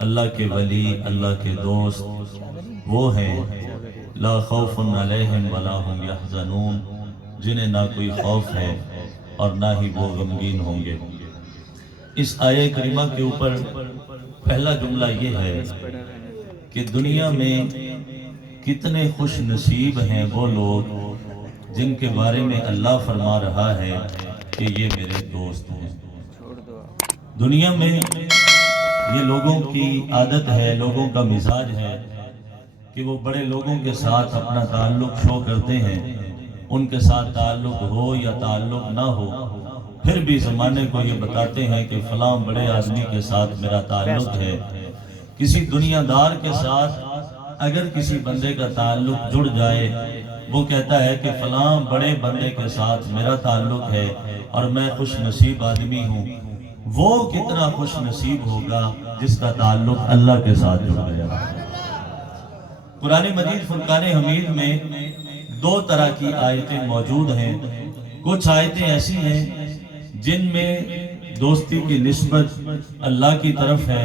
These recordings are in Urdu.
اللہ کے ولی، اللہ کے دوست وہ ہیں لا خوف علیہم ولا هم یحزنون، جنہیں نہ کوئی خوف ہے اور نہ ہی وہ غمگین ہوں گے۔ اس آیہ کریمہ کے اوپر پہلا جملہ یہ ہے کہ دنیا میں کتنے خوش نصیب ہیں وہ لوگ جن کے بارے میں اللہ فرما رہا ہے کہ یہ میرے دوست ہیں۔ دنیا میں یہ لوگوں کی عادت ہے، لوگوں کا مزاج ہے کہ وہ بڑے لوگوں کے ساتھ اپنا تعلق شو کرتے ہیں، ان کے ساتھ تعلق ہو یا تعلق نہ ہو، پھر بھی زمانے کو یہ بتاتے ہیں کہ فلاں بڑے آدمی کے ساتھ میرا تعلق ہے۔ کسی دنیا دار کے ساتھ اگر کسی بندے کا تعلق جڑ جائے، وہ کہتا ہے کہ فلاں بڑے بندے کے ساتھ میرا تعلق ہے اور میں خوش نصیب آدمی ہوں۔ وہ کتنا خوش نصیب ہوگا جس کا تعلق اللہ کے ساتھ جڑ گیا۔ قرآن مجید فرقان حمید میں دو طرح کی آیتیں موجود ہیں۔ کچھ آیتیں ایسی ہیں جن میں دوستی کی نسبت اللہ کی طرف ہے،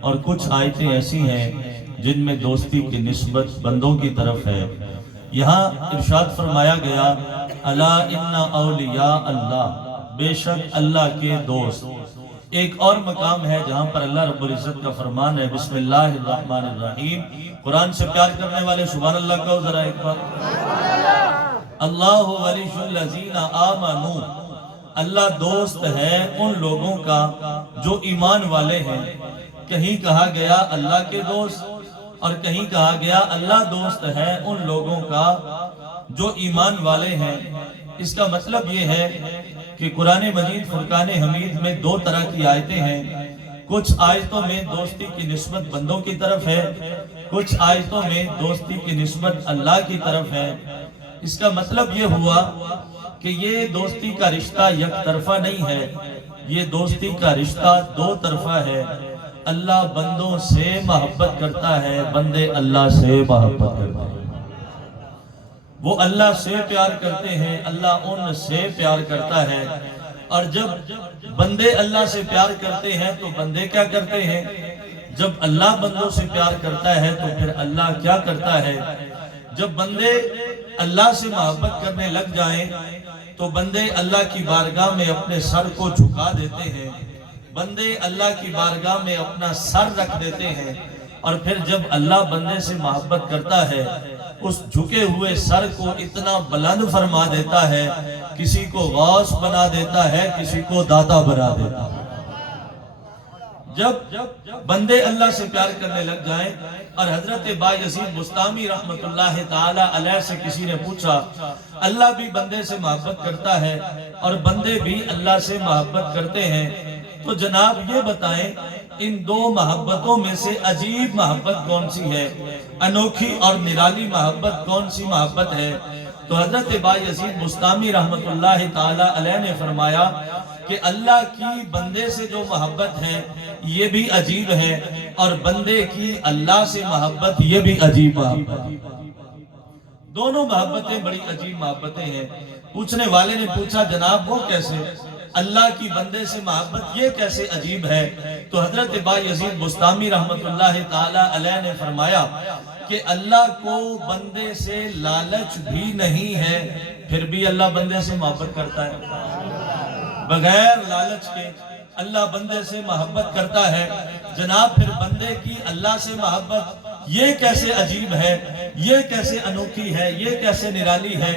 اور کچھ آیتیں ایسی ہیں جن میں دوستی کی نسبت بندوں کی طرف ہے۔ یہاں ارشاد فرمایا گیا الا ان اولیاء اللہ، بے شک اللہ کے دوست۔ ایک اور مقام ہے جہاں پر اللہ رب العزت کا فرمان ہے بسم اللہ الرحمن الرحیم۔ قرآن سے پیار کرنے والے سبحان اللہ کہو ذرا ایک بار۔ اللہ ولی الذین آمنوا، اللہ دوست ہے ان لوگوں کا جو ایمان والے ہیں۔ کہیں کہا گیا اللہ کے دوست اور کہیں کہا گیا اللہ دوست ہے ان لوگوں کا جو ایمان والے ہیں۔ اس کا مطلب یہ ہے کہ قرآن مجید فرقان حمید میں دو طرح کی آیتیں ہیں۔ کچھ آیتوں میں دوستی کی نسبت بندوں کی طرف ہے، کچھ آیتوں میں دوستی کی نسبت اللہ کی طرف ہے۔ اس کا مطلب یہ ہوا کہ یہ دوستی کا رشتہ یک طرفہ نہیں ہے، یہ دوستی کا رشتہ دو طرفہ ہے۔ اللہ بندوں سے محبت کرتا ہے، بندے اللہ سے محبت کرتے ہیں۔ وہ اللہ سے پیار کرتے ہیں، اللہ ان سے پیار کرتا ہے۔ اور جب بندے اللہ سے پیار کرتے ہیں تو بندے کیا کرتے ہیں؟ جب اللہ بندوں سے پیار کرتا ہے تو پھر اللہ کیا کرتا ہے؟ جب بندے اللہ سے محبت کرنے لگ جائیں تو بندے اللہ کی بارگاہ میں اپنے سر کو جھکا دیتے ہیں، بندے اللہ کی بارگاہ میں اپنا سر رکھ دیتے ہیں، اور پھر جب اللہ بندے سے محبت کرتا ہے اس جھکے ہوئے سر کو اتنا بلند فرما دیتا ہے، کسی کو غوث بنا دیتا ہے، کسی کو داتا بنا دیتا ہے۔ جب بندے اللہ سے پیار کرنے لگ جائیں، اور حضرت بایزید بسطامی رحمت اللہ تعالی علیہ سے کسی نے پوچھا اللہ بھی بندے سے محبت کرتا ہے اور بندے بھی اللہ سے محبت کرتے ہیں، تو جناب یہ بتائیں ان دو محبتوں میں سے عجیب محبت کون سی ہے، انوکھی اور نرالی محبت کون سی محبت ہے؟ تو حضرت بایزید بسطامی رحمت اللہ تعالی علیہ نے فرمایا کہ اللہ کی بندے سے جو محبت ہے یہ بھی عجیب ہے، اور بندے کی اللہ سے محبت یہ بھی عجیب محبت۔ دونوں محبتیں بڑی عجیب محبتیں ہیں۔ پوچھنے والے نے پوچھا جناب وہ کیسے؟ اللہ کی بندے سے محبت یہ کیسے عجیب ہے؟ تو حضرت بایزید بسطامی رحمت اللہ تعالی علیہ نے فرمایا کہ اللہ کو بندے سے لالچ بھی نہیں ہے، پھر بھی اللہ بندے سے محبت کرتا ہے۔ بغیر لالچ کے اللہ بندے سے محبت کرتا ہے۔ جناب پھر بندے کی اللہ سے محبت یہ کیسے عجیب ہے، یہ کیسے انوکھی ہے، یہ کیسے نرالی ہے؟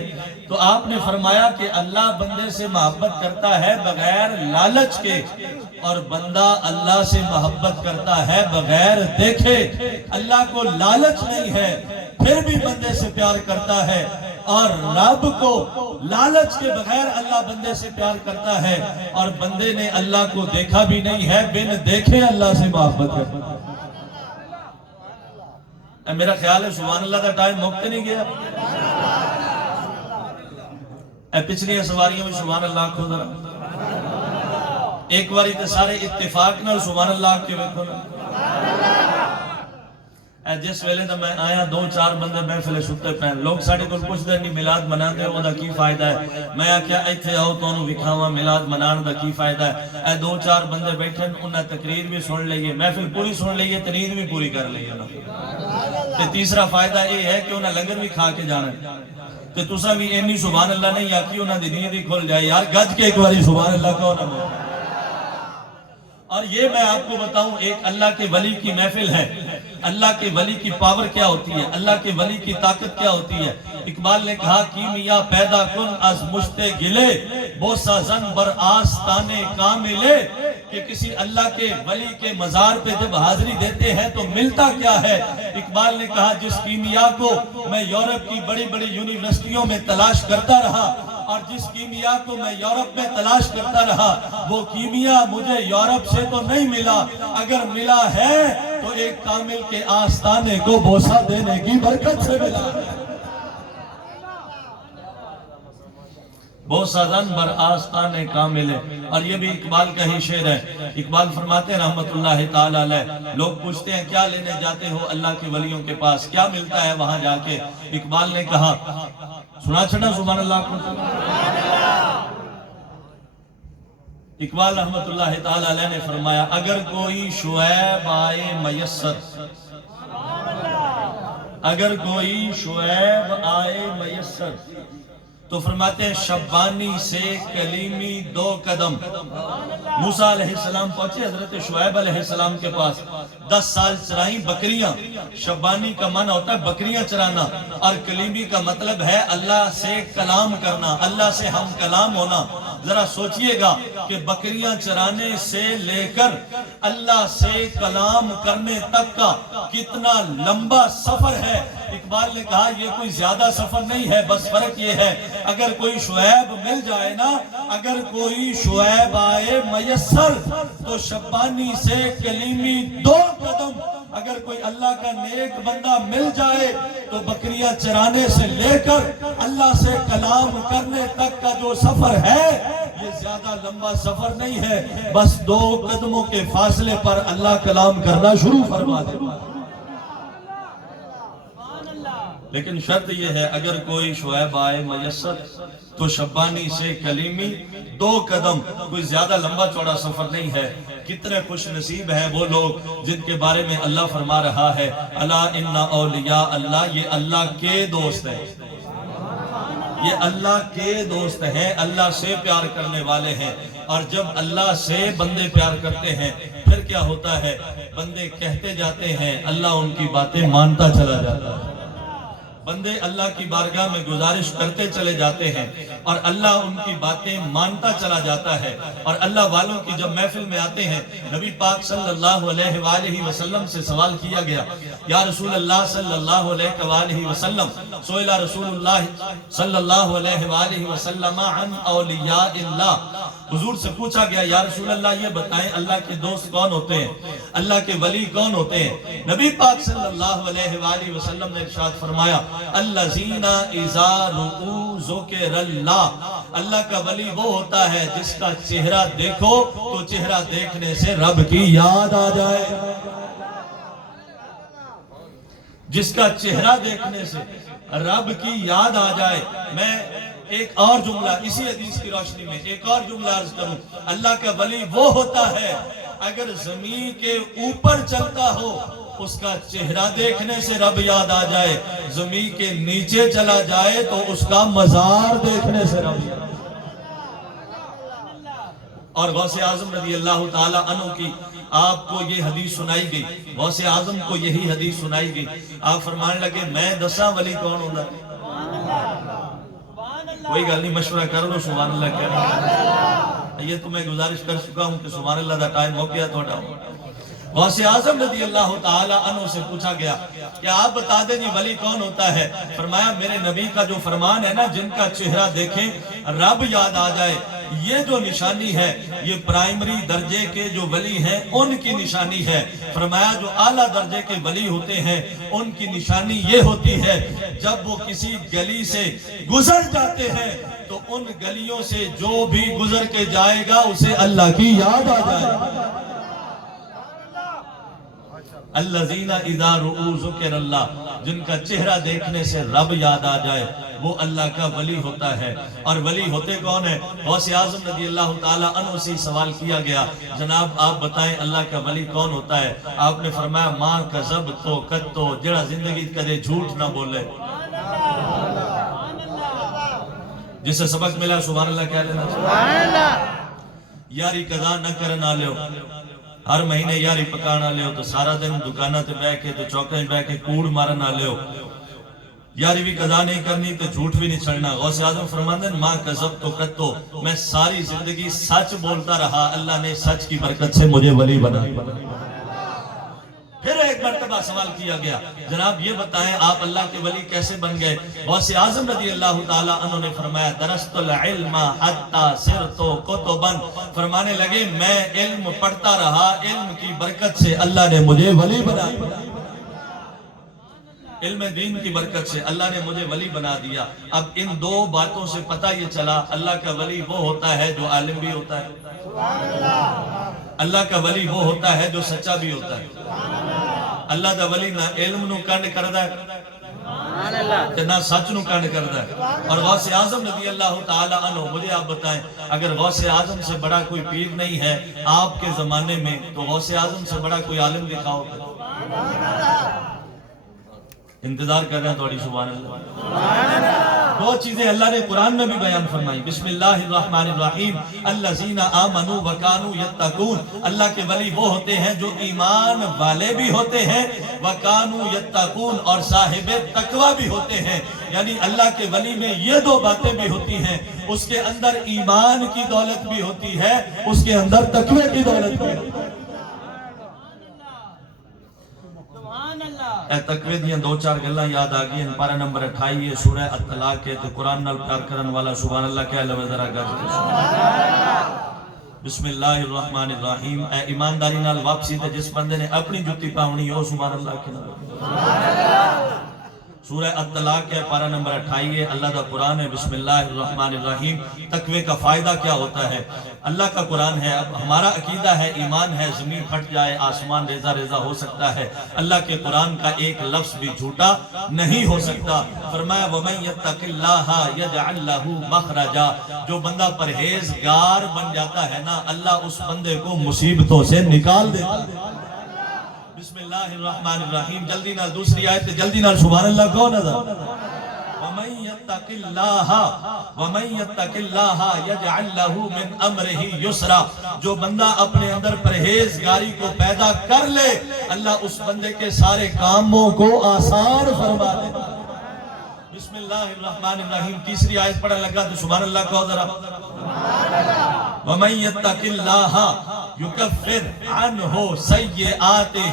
تو آپ نے فرمایا کہ اللہ بندے سے محبت کرتا ہے بغیر لالچ کے، اور بندہ اللہ سے محبت کرتا ہے بغیر دیکھے۔ اللہ کو لالچ نہیں ہے پھر بھی بندے سے پیار کرتا ہے، اور رب کو لالچ کے بغیر اللہ بندے سے پیار کرتا ہے، اور بندے نے اللہ کو دیکھا بھی نہیں ہے، بن دیکھے اللہ سے محبت کرتا ہے۔ میرا خیال ہے سبحان اللہ کا ٹائم مکتے نہیں گیا۔ پچھلی سواریوں میں سبحان اللہ کو ذرا ایک باری تے سارے اتفاق نال سبحان اللہ کے ویکھو نا۔ جس ویلے دا میں آیا 2-4 بندے محفل ستے پین لوگ ساڑھے کو کچھ دیر نہیں ملاد منان دے وہ دا کی فائدہ ہے. میں کیا ایتھے آؤ تو انہوں وکھاواں ملاد منان دا کی فائدہ ہے. 2-4 بندے بیٹھے انہیں تقریر بھی سن لئیے, محفل پوری سن لئیے, تنید بھی پوری کر لئیے. تیسرا فائدہ یہ ہے کہ انہیں لنگر بھی کھا کے جانا ہے. تو تسا بھی اینی سبحان اللہ نہیں آکی انہیں دنیا دی کھول جائے یار گج کے ایک باری سبحان اللہ کا ہونا ہے. اور یہ میں آپ کو بتاؤں ایک اللہ کے ولی کی محفل ہے. اللہ کے ولی کی پاور کیا ہوتی ہے, اللہ کے ولی کی طاقت کیا ہوتی ہے. اقبال نے کہا کیمیا پیدا کن از مشتے گلے بوسا زن بر آستانے کاملے. کہ کسی اللہ کے ولی کے مزار پہ جب حاضری دیتے ہیں تو ملتا کیا ہے. اقبال نے کہا جس کیمیا کو میں یورپ کی بڑی بڑی یونیورسٹیوں میں تلاش کرتا رہا اور جس کیمیا کو میں یورپ میں تلاش کرتا رہا وہ کیمیا مجھے یورپ سے تو نہیں ملا. اگر ملا ہے تو ایک کامل کے آستانے کو بوسہ دینے کی برکت سے ملا. بوسہ زن بر آستانے کاملے. اور یہ بھی اقبال کا ہی شعر ہے. اقبال فرماتے ہیں رحمت اللہ تعالی علیہ, لوگ پوچھتے ہیں کیا لینے جاتے ہو اللہ کے ولیوں کے پاس, کیا ملتا ہے وہاں جا کے. اقبال نے کہا سنا چھڑا سبحان اللہ کو. اقبال رحمت اللہ تعالی علیہ نے فرمایا اگر کوئی شعیب آئے میسر, اگر کوئی شعیب آئے میسر تو فرماتے ہیں شبانی سے کلیمی 2 قدم. موسیٰ علیہ السلام پہنچے حضرت شعیب علیہ السلام کے پاس, 10 سال چرائیں بکریاں. شبانی کا معنی ہوتا ہے بکریاں چرانا اور کلیمی کا مطلب ہے اللہ سے کلام کرنا, اللہ سے ہم کلام ہونا. ذرا سوچئے گا کہ بکریاں چرانے سے لے کر اللہ سے کلام کرنے تک کا کتنا لمبا سفر ہے. اقبال نے کہا یہ کوئی زیادہ سفر نہیں ہے, بس فرق یہ ہے اگر کوئی شعیب مل جائے نا, اگر کوئی شعیب آئے میسر تو شبانی سے کلیمی 2 قدم. اگر کوئی اللہ کا نیک بندہ مل جائے تو بکریاں چرانے سے لے کر اللہ سے کلام کرنے تک کا جو سفر ہے یہ زیادہ لمبا سفر نہیں ہے, بس 2 قدموں کے فاصلے پر اللہ کلام کرنا شروع فرما دے. لیکن شرط یہ ہے اگر کوئی شعیب آئے میسر تو شبانی سے کلیمی 2 قدم. کوئی زیادہ لمبا چوڑا سفر نہیں ہے. کتنے خوش نصیب ہیں وہ لوگ جن کے بارے میں اللہ فرما رہا ہے الا ان اولیاء اللہ, یہ اللہ کے دوست ہیں, یہ اللہ کے دوست ہیں, اللہ سے پیار کرنے والے ہیں. اور جب اللہ سے بندے پیار کرتے ہیں پھر کیا ہوتا ہے, بندے کہتے جاتے ہیں اللہ ان کی باتیں مانتا چلا جاتا ہے. بندے اللہ کی بارگاہ میں گزارش کرتے چلے جاتے ہیں اور اللہ ان کی باتیں مانتا چلا جاتا ہے. اور اللہ والوں کی جب محفل میں آتے ہیں نبی پاک صلی اللہ علیہ وآلہ وسلم سے سوال کیا گیا یا رسول اللہ صلی اللہ علیہ وآلہ وسلم, سئل رسول اللہ صلی اللہ علیہ وآلہ وسلم عن اولیاء اللہ. حضور سے پوچھا گیا یا رسول اللہ یہ بتائیں اللہ کے دوست کون ہوتے ہیں, اللہ کے ولی کون ہوتے ہیں. نبی پاک صلی اللہ علیہ وآلہ وسلم نے ارشاد فرمایا الذین اذا رؤوا ذکر اللہ, اللہ کا ولی وہ ہوتا ہے جس کا چہرہ دیکھو تو چہرہ دیکھنے سے رب کی یاد آ جائے. جس کا چہرہ دیکھنے سے رب کی یاد آ جائے. میں ایک اور جملہ اسی حدیث کی روشنی میں ایک اور جملہ عرض کروں, اللہ کا ولی وہ ہوتا ہے اگر زمین کے اوپر چلتا ہو اس کا چہرہ دیکھنے سے رب یاد آ جائے, زمین کے نیچے چلا جائے تو اس کا مزار دیکھنے سے رب یاد آ جائے. اور غوث اعظم رضی اللہ تعالی عنہ کی آپ کو یہ حدیث سنائی گئی, غوث اعظم کو یہی حدیث سنائی گئی. آپ فرمانے لگے میں دساں ولی کون ہوتا, کوئی گل نہیں مشورہ کر لو سبحان اللہ کہنا. یہ تو میں گزارش کر چکا ہوں کہ سبحان اللہ دا ٹائم ہو گیا تھوڑا. غوث اعظم رضی اللہ تعالی عنہ سے پوچھا گیا کہ آپ بتا دیں جی ولی کون ہوتا ہے. فرمایا میرے نبی کا جو فرمان ہے نا جن کا چہرہ دیکھیں رب یاد آ جائے, یہ جو نشانی ہے یہ پرائمری درجے کے جو ولی ہیں ان کی نشانی ہے. فرمایا جو اعلیٰ درجے کے ولی ہوتے ہیں ان کی نشانی یہ ہوتی ہے جب وہ کسی گلی سے گزر جاتے ہیں تو ان گلیوں سے جو بھی گزر کے جائے گا اسے اللہ کی یاد آ جائے. الذین اذا رؤوا ذکر اللہ، جن کا چہرہ دیکھنے سے رب یاد آ جائے وہ اللہ کا ولی ہوتا ہے۔ اور ولی ہوتے کون ہے؟ غوث اعظم رضی اللہ تعالی عنہ سے سوال کیا گیا، جناب آپ بتائیں اللہ کا ولی کون ہوتا ہے؟ آپ نے فرمایا ماں کذب تو کتو، جڑا زندگی کدے جھوٹ نہ بولے۔ جسے سبق ملا سبحان اللہ کہہ لینا چاہیے۔ یاری قضا نہ کرنا لیو، ہر مہینے یاری پکانا لیو تو سارا دن دکانہ تے بہ کے تو چوکیں بہ کے کوڑ مارنا لیو، یاری بھی قضا نہیں کرنی تو جھوٹ بھی نہیں چھڑنا۔ غوث اعظم فرماندے ماں کذب تو کتو، میں ساری زندگی سچ بولتا رہا، اللہ نے سچ کی برکت سے مجھے ولی بنا۔ پھر ایک مرتبہ سوال کیا گیا، جناب یہ بتائیں آپ اللہ کے ولی کیسے بن گئے؟ غوث اعظم رضی اللہ تعالی عنہ نے فرمایا درست العلم حتی صرت کتبا، فرمانے لگے میں علم پڑھتا رہا، علم کی برکت سے اللہ نے مجھے ولی بنا دیا۔ علم دین کی برکت سے اللہ نے مجھے ولی بنا دیا۔ اب ان دو باتوں سے پتہ یہ چلا اللہ کا ولی وہ ہوتا ہے جو عالم بھی ہوتا ہے، اللہ کا ولی وہ ہوتا ہے جو سچا بھی ہوتا ہے۔ اللہ دا ولی نہ علم نو کنڈ کردا ہے نہ سچ نو کنڈ کردا ہے۔ اور غوث اعظم رضی اللہ تعالی عنہ، مجھے آپ بتائیں اگر غوث اعظم سے بڑا کوئی پیر نہیں ہے آپ کے زمانے میں تو غوث اعظم سے بڑا کوئی عالم دکھاؤ۔ انتظار کر رہے ہیں تھوڑی سبحان اللہ۔ دو چیزیں اللہ نے قرآن میں بھی بیان فرمائی، بسم اللہ الرحمن الرحیم، الذین آمنوا وکانوا یتقون، اللہ کے ولی وہ ہوتے ہیں جو ایمان والے بھی ہوتے ہیں، وکانوا یتقون اور صاحب تقوی بھی ہوتے ہیں۔ یعنی اللہ کے ولی میں یہ دو باتیں بھی ہوتی ہیں، اس کے اندر ایمان کی دولت بھی ہوتی ہے، اس کے اندر تقوی کی دولت بھی ہوتی ہے۔ اے تقوی دیاں دو چار گلاں یاد آگئی ہیں۔ پارہ نمبر 28 سورہ الطلاق ہے تو قرآن نال پیار کرن والا سبحان اللہ کہہ لو ذرا گرد بسم اللہ الرحمن الرحیم۔ اے ایمانداری نال واپسی تے جس بندے نے اپنی جتی پاونی ہو سبحان اللہ کہہ لو۔ سورہ الطلاق ہے پارہ نمبر 28 اللہ دا قرآن ہے، بسم اللہ الرحمن الرحیم۔ تقوی کا فائدہ کیا ہوتا ہے؟ اللہ کا قرآن ہے، اب ہمارا عقیدہ ہے ایمان ہے، زمین پھٹ جائے آسمان ریزہ ریزہ ہو سکتا ہے، اللہ کے قرآن کا ایک لفظ بھی جھوٹا نہیں ہو سکتا۔ فرمایا وَمَن يَتَّقِ اللَّهَ يَجْعَلْ لَهُ مَخْرَجًا، جو بندہ پرہیزگار بن جاتا ہے نا اللہ اس بندے کو مصیبتوں سے نکال دیتا ہے۔ بسم اللہ الرحمن الرحیم۔ جلدی نال دوسری آیت جلدی نال سبحان اللہ کہو نظر۔ وَمَن يَتَّقِ اللَّهَ وَمَن يَتَّقِ اللَّهَ يَجْعَلْ لَهُ مِنْ أَمْرِهِ يُسْرًا، جو بندہ اپنے اندر پرہیزگاری کو پیدا کر لے اللہ اس بندے کے سارے کاموں کو آسان فرما دیتا ہے۔ بسم اللہ الرحمن الرحیم۔ تیسری آیت پڑھنے لگا تو سبحان اللہ کہو ذرا۔ وَمَن يَتَّقِ اللَّهَ یکفر عنہ سیئاتہ،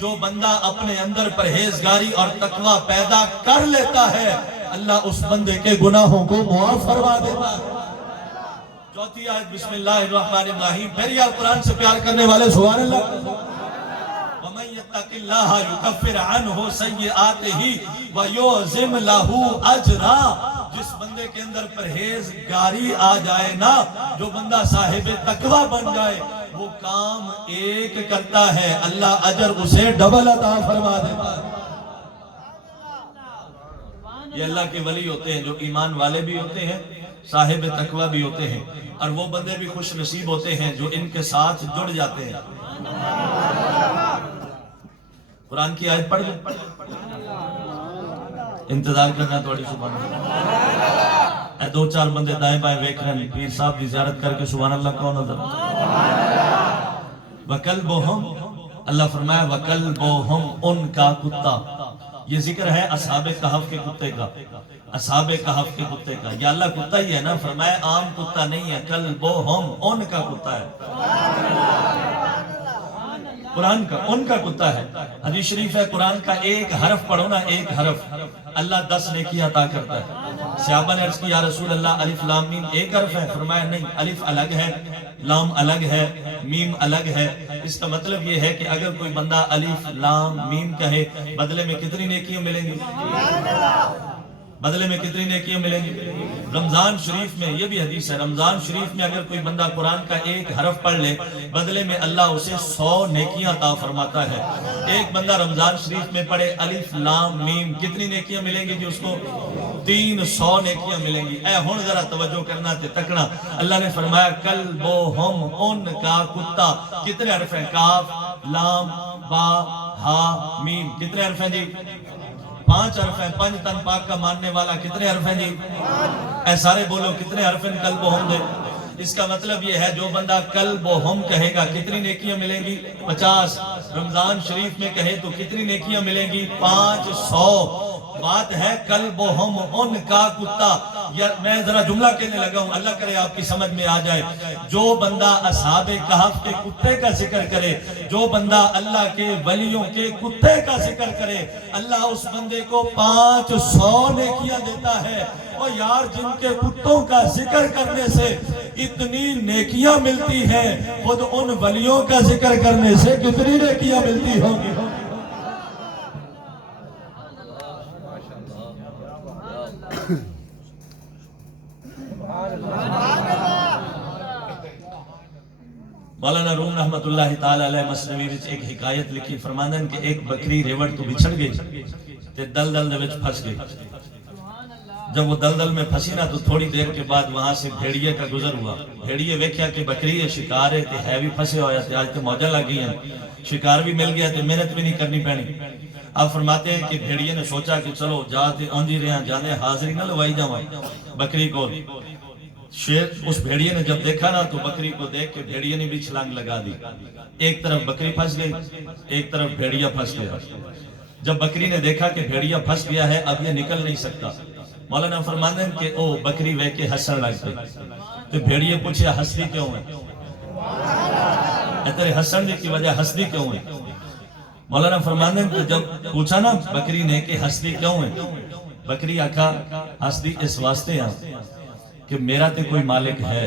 جو بندہ اپنے اندر پرہیزگاری اور تقوی پیدا کر لیتا ہے اللہ اس بندے کے گناہوں کو معاف فرما دیتا ہے۔ چوتھی آیت بسم اللہ الرحمن الرحیم۔ پھر یا قرآن سے پیار کرنے والے سبحان اللہ۔ وَمَن يَتَّقِ اللَّهَ يُكَفِّرْ عَنْهُ سَيِّئَاتِهِ وَيُعْظِمْ لَهُ أَجْرًا، جس بندے کے اندر پرہیزگاری آ جائے نا، جو بندہ صاحب تقوی بن جائے وہ کام ایک کرتا ہے اللہ اجر اسے ڈبل عطا فرما دیتا ہے۔ یہ اللہ کے ولی ہوتے ہیں جو ایمان والے بھی ہوتے ہیں، صاحب تقوی بھی ہوتے ہیں، اور وہ بندے بھی خوش نصیب ہوتے ہیں جو ان کے ساتھ جڑ جاتے ہیں۔ قرآن کی آیت پڑھ لیں، انتظار کرنا تھوڑی سبحان اللہ۔ اے دو چار بندے دائیں بائیں ویکھ رہے ہیں، پیر صاحب کی زیارت کر کے سبحان اللہ کون نظر۔ وَكَلْبُهُمْ، اللہ فرمایا وَكَلْبُهُمْ، ان کا کتا۔ یہ ذکر ہے اصحاب کہف کے کتے کا، اصحاب کہف کے کتے کا۔ یا اللہ کتا ہی ہے نا، فرمایا عام کتا نہیں ہے، کلبہم ان کا کتا ہے، قرآن کا ان کا کتا ہے۔ حدیث شریف ہے قرآن کا ایک حرف پڑھو نا، ایک حرف اللہ 10 نیکی عطا کرتا ہے۔ صحابہ نے عرض کی یا رسول اللہ الف لام میم ایک حرف ہے؟ فرمایا نہیں، الف الگ ہے، لام الگ ہے، میم الگ ہے۔ اس کا مطلب یہ ہے کہ اگر کوئی بندہ الف لام میم کہے بدلے میں کتنی نیکیاں ملیں گی؟ بدلے میں کتنی نیکیاں ملیں گی؟ رمضان شریف میں یہ بھی حدیث ہے، رمضان شریف میں اگر کوئی بندہ قرآن کا ایک حرف پڑھ لے بدلے میں اللہ اسے 100 نیکیاں عطا فرماتا ہے۔ ایک بندہ رمضان شریف میں پڑھے الف لام میم، کتنی نیکیاں ملیں گی جی اس کو؟ 300 نیکیاں ملیں گی۔ اے ہون ذرا توجہ کرنا تے تکنا، اللہ نے فرمایا کلبہم، ان کا کتا، کتنے حرف ہیں؟ کاف لام با ہا میم، کتنے حرف ہیں جی؟ 5 حرف ہیں۔ پنج تن پاک کا ماننے والا، کتنے حرف ہیں جی؟ اے سارے بولو کتنے حرف ہیں کلبہم دے؟ اس کا مطلب یہ ہے جو بندہ کلبہم کہے گا کتنی نیکیاں ملیں گی؟ 50۔ رمضان شریف میں کہے تو کتنی نیکیاں ملیں گی؟ 500۔ بات ہے کلبہم، ان کا کتا۔ میں ذرا جملہ کہنے لگا ہوں، اللہ کرے آپ کی سمجھ میں آ جائے۔ جو بندہ اصحاب کہف کے کتے کا ذکر کرے، جو بندہ اللہ کے ولیوں کے کتے کا ذکر کرے، اللہ اس بندے کو 500 نیکیاں دیتا ہے۔ اور یار جن کے کتوں کا ذکر کرنے سے اتنی نیکیاں ملتی ہیں، خود ان ولیوں کا ذکر کرنے سے کتنی نیکیاں ملتی ہوں گی؟ مولانا روم رحمت اللہ تعالی علیہ مسنوی وچ ایک حکایت لکھی، فرماندن کہ ایک بکری ریوڑ تو بچھڑ گئی تے دلدل دے وچ پھنس گئی۔ جب وہ دلدل میں پھنسی نا تو تھوڑی دیر کے بعد وہاں سے بھیڑیے کا گزر ہوا۔ بھیڑیے ویکھیا کہ بکری ہے، شکار ہے بھی پھنسے ہویا تے آج تے موجہ لگ گئی ہیں، شکار بھی مل گیا تے محنت بھی نہیں کرنی پڑنی۔ آپ فرماتے ہیں کہ بھیڑیے نے سوچا کہ چلو جاتے آندھی رہے ہیں، جانے حاضری نہ لوائی جاؤں بکری کو۔ شیر اس بھیڑیے نے جب دیکھا نا تو بکری کو دیکھ کے بھیڑیے نے بھی چھلانگ لگا دی۔ ایک طرف بکری پھنس گئی، ایک طرف بھیڑیا پھنس گیا۔ جب بکری نے دیکھا کہ بھیڑیا پھنس گیا ہے اب یہ نکل نہیں سکتا، مولانا فرماتے ہیں کہ او بکری وے کے ہسن لگ گئی۔ تو بھیڑیے پوچھے ہستی کیوں ہے؟ تیرے ہسن کی وجہ ہستی کیوں ہے؟ مولانا فرماتے ہیں کہ جب پوچھا نا بکری نے کہ ہستی کیوں ہے، بکری آکھا ہستی اس واسطے ہیں کہ میرا تے کوئی مالک ہے۔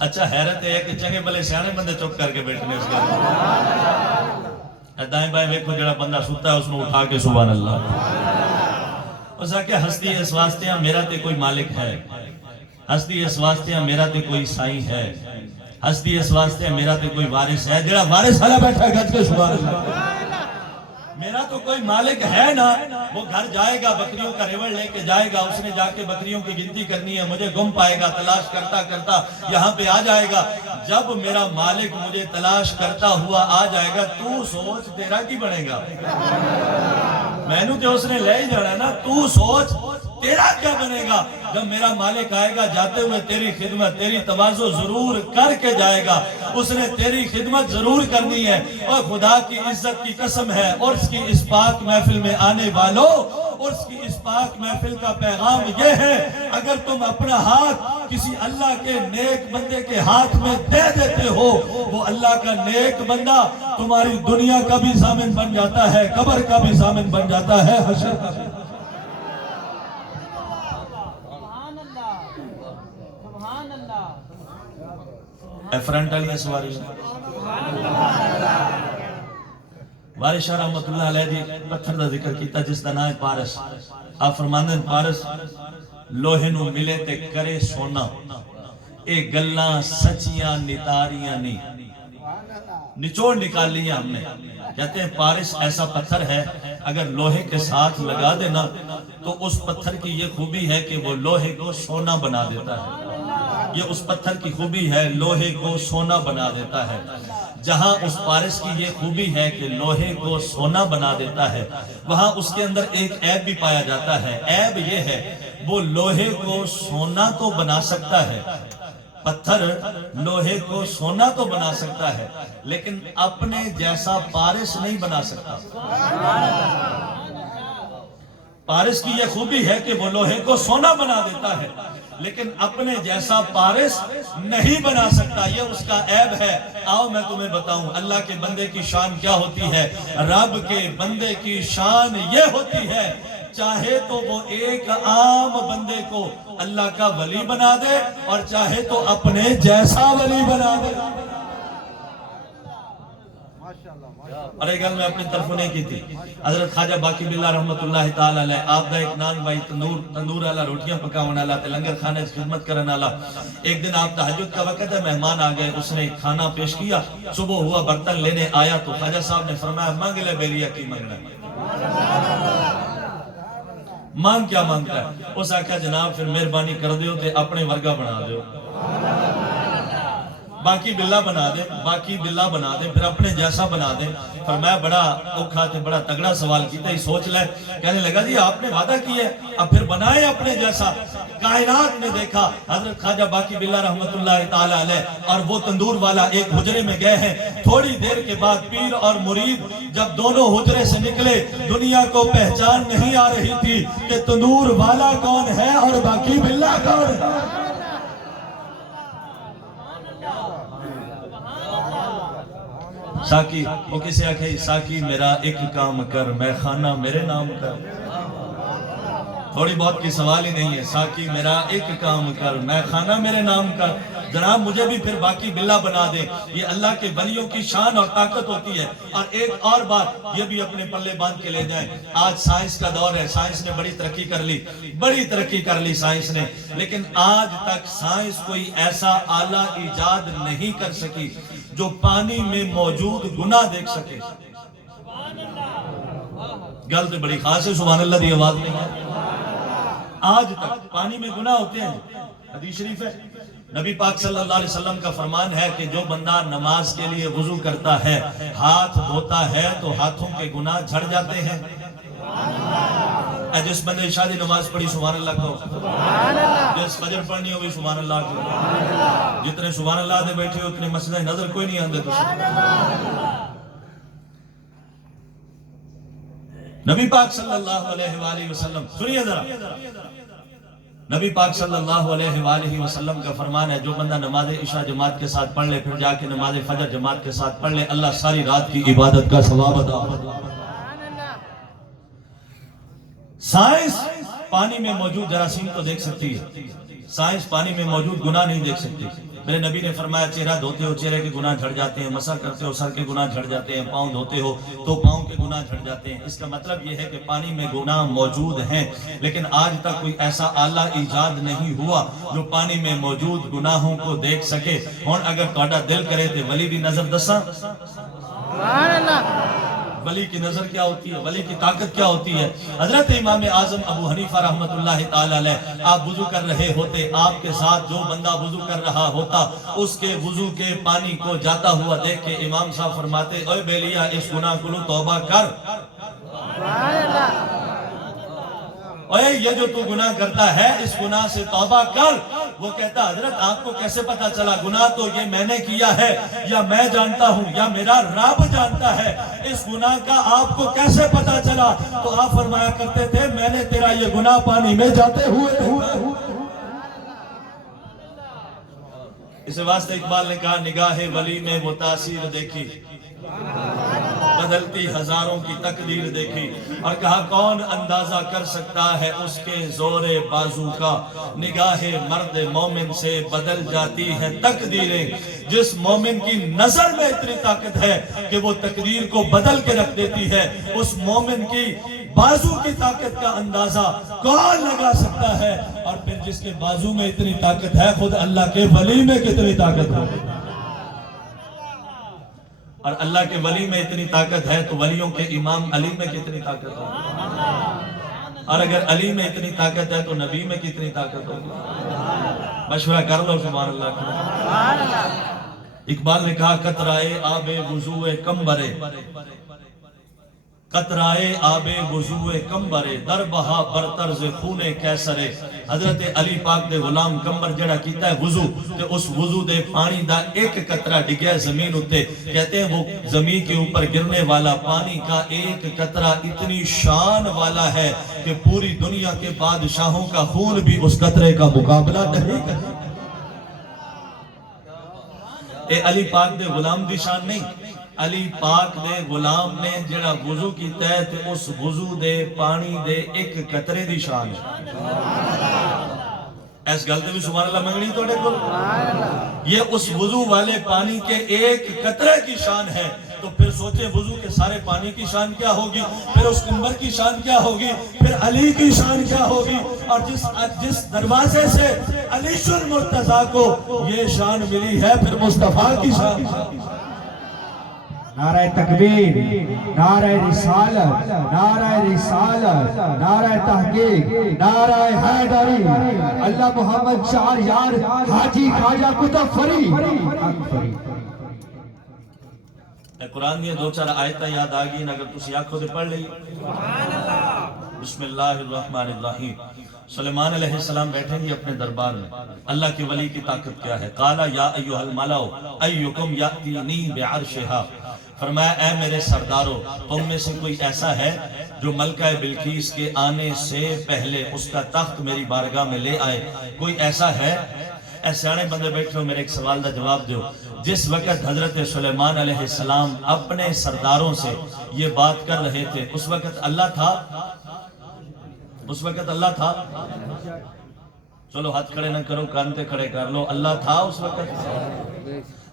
اچھا حیرت ہے کہ چنگے بلے سیانے بندے چپ کر کے بیٹھنے اس کے دائیں بائیں ویکھو جڑا بندہ سوتا ہے اس نے اٹھا کے سبحان اللہ۔ اس نے کہ ہستی اس واسطے ہیں میرا تے کوئی مالک ہے، ہستی اس واسطے ہیں میرا تے کوئی سائیں ہے، ہستی اس واسطے ہیں میرا تے کوئی وارث ہے۔ جڑا وارث والا بیٹھا ہے گھر کے سبحان اللہ۔ میرا تو کوئی مالک ہے نا، وہ گھر جائے گا بکریوں کا ریوڑ لے کے جائے گا، اس نے جا کے بکریوں کی گنتی کرنی ہے، مجھے گم پائے گا، تلاش کرتا کرتا یہاں پہ آ جائے گا۔ جب میرا مالک مجھے تلاش کرتا ہوا آ جائے گا تو سوچ تیرا کی بنے گا؟ میں نے جو اس نے لے ہی جانا نا، تو سوچ تیرا کیا بنے گا؟ جب میرا مالک آئے گا جاتے ہوئے تیری خدمت تیری تواضع ضرور کر کے جائے گا، اس نے تیری خدمت ضرور کرنی ہے۔ اور خدا کی عزت کی قسم ہے اور اس کی اس پاک محفل میں آنے والوں، اور اس کی اس پاک محفل کا پیغام یہ ہے اگر تم اپنا ہاتھ کسی اللہ کے نیک بندے کے ہاتھ میں دے دیتے ہو، وہ اللہ کا نیک بندہ تمہاری دنیا کا بھی ضامن بن جاتا ہے، قبر کا بھی ضامن بن جاتا ہے، حشر کا بھی۔ فرنٹ علیہ سواری وارث شاہ رحمت اللہ علیہ جی پتھر دا ذکر کیتا جس دا نام ہے پارس۔ آپ فرماندے ہیں پارس لوہے نو ملے تے کرے سونا، اے گلاں سچیاں نتاریاں نہیں، نچوڑ نکالیاں ہم نے۔ کہتے ہیں پارس ایسا پتھر ہے اگر لوہے کے ساتھ لگا دینا تو اس پتھر کی یہ خوبی ہے کہ وہ لوہے کو سونا بنا دیتا ہے۔ یہ اس پتھر کی خوبی ہے، لوہے کو سونا بنا دیتا ہے۔ جہاں اس پارس کی یہ خوبی ہے کہ لوہے کو سونا بنا دیتا ہے، وہاں اس کے اندر ایک عیب بھی پایا جاتا ہے۔ عیب یہ ہے وہ لوہے کو سونا تو بنا سکتا ہے، پتھر لوہے کو سونا تو بنا سکتا ہے لیکن اپنے جیسا پارس نہیں بنا سکتا۔ پارس کی یہ خوبی ہے کہ وہ لوہے کو سونا بنا دیتا ہے لیکن اپنے جیسا پارس نہیں بنا سکتا، یہ اس کا عیب ہے۔ آؤ میں تمہیں بتاؤں اللہ کے بندے کی شان کیا ہوتی ہے۔ رب کے بندے کی شان یہ ہوتی ہے چاہے تو وہ ایک عام بندے کو اللہ کا ولی بنا دے اور چاہے تو اپنے جیسا ولی بنا دے۔ اور ایک گل میں اپنی طرف نہیں کی تھی. حضرت خواجہ باقی باللہ رحمت اللہ تعالی علیہ آپ دا ایک نان بھائی تندور والا روٹیاں پکاون والا تے لنگر کھانے سے خدمت کرنے والا. ایک دن آپ تہجد کا وقت ہے, مہمان آ گئے, اس نے کھانا پیش کیا, صبح ہوا برتن لینے آیا تو خواجہ صاحب نے فرمایا مانگ لے بیلیا کی مانگنا ہے, مانگ کیا مانگتا ہے. اس آکھا جناب پھر مہربانی کر دیو تے اپنے ورگا بنا دیو, باقی بلا بنا دے, باقی بلا بنا دے, پھر اپنے جیسا بنا دے. فرمایا بڑا اوکھا تھے, بڑا تگڑا سوال کیتا ہی سوچ لے. کہنے لگا جی آپ نے وعدہ کیا ہے, اب پھر بنائے اپنے جیسا. کائنات نے دیکھا حضرت خواجہ باقی باللہ رحمت اللہ تعالی علیہ اور وہ تندور والا ایک حجرے میں گئے ہیں. تھوڑی دیر کے بعد پیر اور مرید جب دونوں حجرے سے نکلے, دنیا کو پہچان نہیں آ رہی تھی کہ تندور والا کون ہے اور باقی باللہ کون ہے. ساکی وہ کسے آکھے ساکی میرا ایک کام کر, میں خانہ میرے نام کر. تھوڑی بہت کی سوال ہی نہیں ہے, ساکی میرا ایک کام کر, میں خانہ میرے نام کر. جناب مجھے بھی پھر باقی بلا بنا دے. یہ اللہ کے ولیوں کی شان اور طاقت ہوتی ہے. اور ایک اور بات یہ بھی اپنے پلے باندھ کے لے جائیں, آج سائنس کا دور ہے, سائنس نے بڑی ترقی کر لی, بڑی ترقی کر لی سائنس نے, لیکن آج تک سائنس کوئی ایسا آلہ ایجاد نہیں کر سکی جو پانی میں موجود گناہ دیکھ سکے. گل تو بڑی خاص ہے, سبحان اللہ دی آواز میں. آج تک پانی میں گناہ ہوتے ہیں. حدیث شریف ہے, نبی پاک صلی اللہ علیہ وسلم کا فرمان ہے کہ جو بندہ نماز کے لیے وضو کرتا ہے, ہاتھ دھوتا ہے تو ہاتھوں کے گناہ جھڑ جاتے ہیں. جس بندے عشاء دی نماز پڑھی سبحان اللہ کہو, جس فجر پڑھنی ہوگی سبحان اللہ کہو. جتنے سبحان اللہ دے بیٹھے ہو اتنے مسئلہ نظر کوئی نہیں آندے. تو نبی پاک صلی اللہ علیہ وآلہ وسلم سنیے ذرا, نبی پاک صلی اللہ علیہ وآلہ وسلم کا فرمان ہے جو بندہ نماز عشاء جماعت کے ساتھ پڑھ لے, پھر جا کے نماز فجر جماعت کے ساتھ پڑھ لے, اللہ ساری رات کی عبادت کا ثواب عطا. سائنس پانی میں موجود جراثیم کو دیکھ سکتی ہے, سائنس پانی میں موجود گناہ نہیں دیکھ سکتی. میرے نبی نے فرمایا چہرہ دھوتے ہو چہرے کے گناہ جھڑ جاتے ہیں, مسح کرتے ہو سر کے گناہ جھڑ جاتے ہیں, پاؤں دھوتے ہو تو پاؤں کے گناہ جھڑ جاتے ہیں. اس کا مطلب یہ ہے کہ پانی میں گناہ موجود ہیں, لیکن آج تک کوئی ایسا آلہ ایجاد نہیں ہوا جو پانی میں موجود گناہوں کو دیکھ سکے. اور اگر تہاڈا دل کرے تو ولی دی نظر دساں, ولی کی نظر کیا ہوتی ہے, ولی کی طاقت کیا ہوتی ہے. حضرت امام اعظم ابو حنیفہ رحمت اللہ تعالی علیہ, آپ وضو کر رہے ہوتے, آپ کے ساتھ جو بندہ وضو کر رہا ہوتا, اس کے وضو کے پانی کو جاتا ہوا دیکھ کے امام صاحب فرماتے اے بیلیا اس گناہ کو توبہ کر, اے یہ جو تو گناہ کرتا ہے اس گناہ سے توبہ کر. وہ کہتا حضرت آپ کو کیسے پتا چلا, گناہ تو یہ میں نے کیا ہے یا میں جانتا ہوں یا میرا رب جانتا ہے, اس گناہ کا آپ کو کیسے پتا چلا؟ تو آپ فرمایا کرتے تھے میں نے تیرا یہ گناہ پانی میں جاتے ہوئے. اس واسطے اقبال نے کہا نگاہ ولی میں وہ تاثیر دیکھی, بدلتی ہزاروں کی تقدیر دیکھی, اور کہا کون اندازہ کر سکتا ہے اس کے زور بازو کا, نگاہ مرد مومن سے بدل جاتی ہے تقدیریں. جس مومن کی نظر میں اتنی طاقت ہے کہ وہ تقدیر کو بدل کے رکھ دیتی ہے, اس مومن کی بازو کی طاقت کا اندازہ کون لگا سکتا ہے؟ اور پھر جس کے بازو میں اتنی طاقت ہے, خود اللہ کے ولی میں کتنی طاقت ہو. اور اللہ کے ولی میں اتنی طاقت ہے تو ولیوں کے امام علی میں کتنی طاقت ہو, اور اگر علی میں اتنی طاقت ہے تو نبی میں کتنی طاقت ہوگی. مشورہ کر لو سبحان اللہ. اقبال نے کہا قطرائے آب وضوء کمبرے, قطرائے آب وضوء کمبرے, در بہا برطرز خون کیسرے. حضرت علی پاک دے غلام کمبر جڑا کیتا ہے وضو, تے اس وضو دے پانی دا ایک قطرہ ڈگیا زمین ہوتے, کہتے ہیں وہ زمین کے اوپر گرنے والا پانی کا ایک قطرہ اتنی شان والا ہے کہ پوری دنیا کے بادشاہوں کا خون بھی اس قطرے کا مقابلہ نہیں کرتا. اے علی پاک دے غلام دی شان نہیں, علی پاک دے غلام نے جڑا وضو کیتا ہے تے اس وضو دے پانی دے ایک قطرے دی شان ہے. ایس گل تے بھی سبحان اللہ منگنی توڑے کو, یہ اس وضو والے پانی کے ایک قطرے کی شان ہے. تو تو پھر سوچیں وضو کے سارے پانی کی شان کیا ہوگی، پھر اس کنبر کی شان کیا ہوگی، پھر علی کی شان کیا ہوگی، اور جس دروازے سے علی المرتضیٰ کو یہ شان ملی ہے، پھر مصطفیٰ کی شان۔ نعرہ تکبیر، نعرہ رسالت، نعرہ رسالت، نعرہ تحقیق، نعرہ حیدری، اللہ محمد شاہ یار حاجی خواجہ قطب فرید۔ قرآن یہ دو چار آیتیں یاد آگئی اگر تسی آنکھوں دے پڑھ لئی۔ بسم اللہ الرحمن الرحیم۔ سلیمان علیہ السلام بیٹھیں گے اپنے دربار میں، اللہ کے ولی کی طاقت کیا ہے؟ قالا یا ایوہ الملأ ایکم یأتینی بعرشہا، فرمایا اے میرے سردارو، تم میں سے کوئی ایسا ہے جو ملکہ بلقیس کے آنے سے پہلے اس کا تخت میری بارگاہ میں لے آئے؟ کوئی ایسا ہے؟ اے سیانے بندے بیٹھے ہو، میرے ایک سوال دا جواب دو۔ جس وقت حضرت سلیمان علیہ السلام اپنے سرداروں سے یہ بات کر رہے تھے، اس وقت اللہ تھا؟ اس وقت اللہ تھا؟ چلو ہاتھ کھڑے نہ کرو، کانتے کھڑے کر لو، اللہ تھا اس وقت؟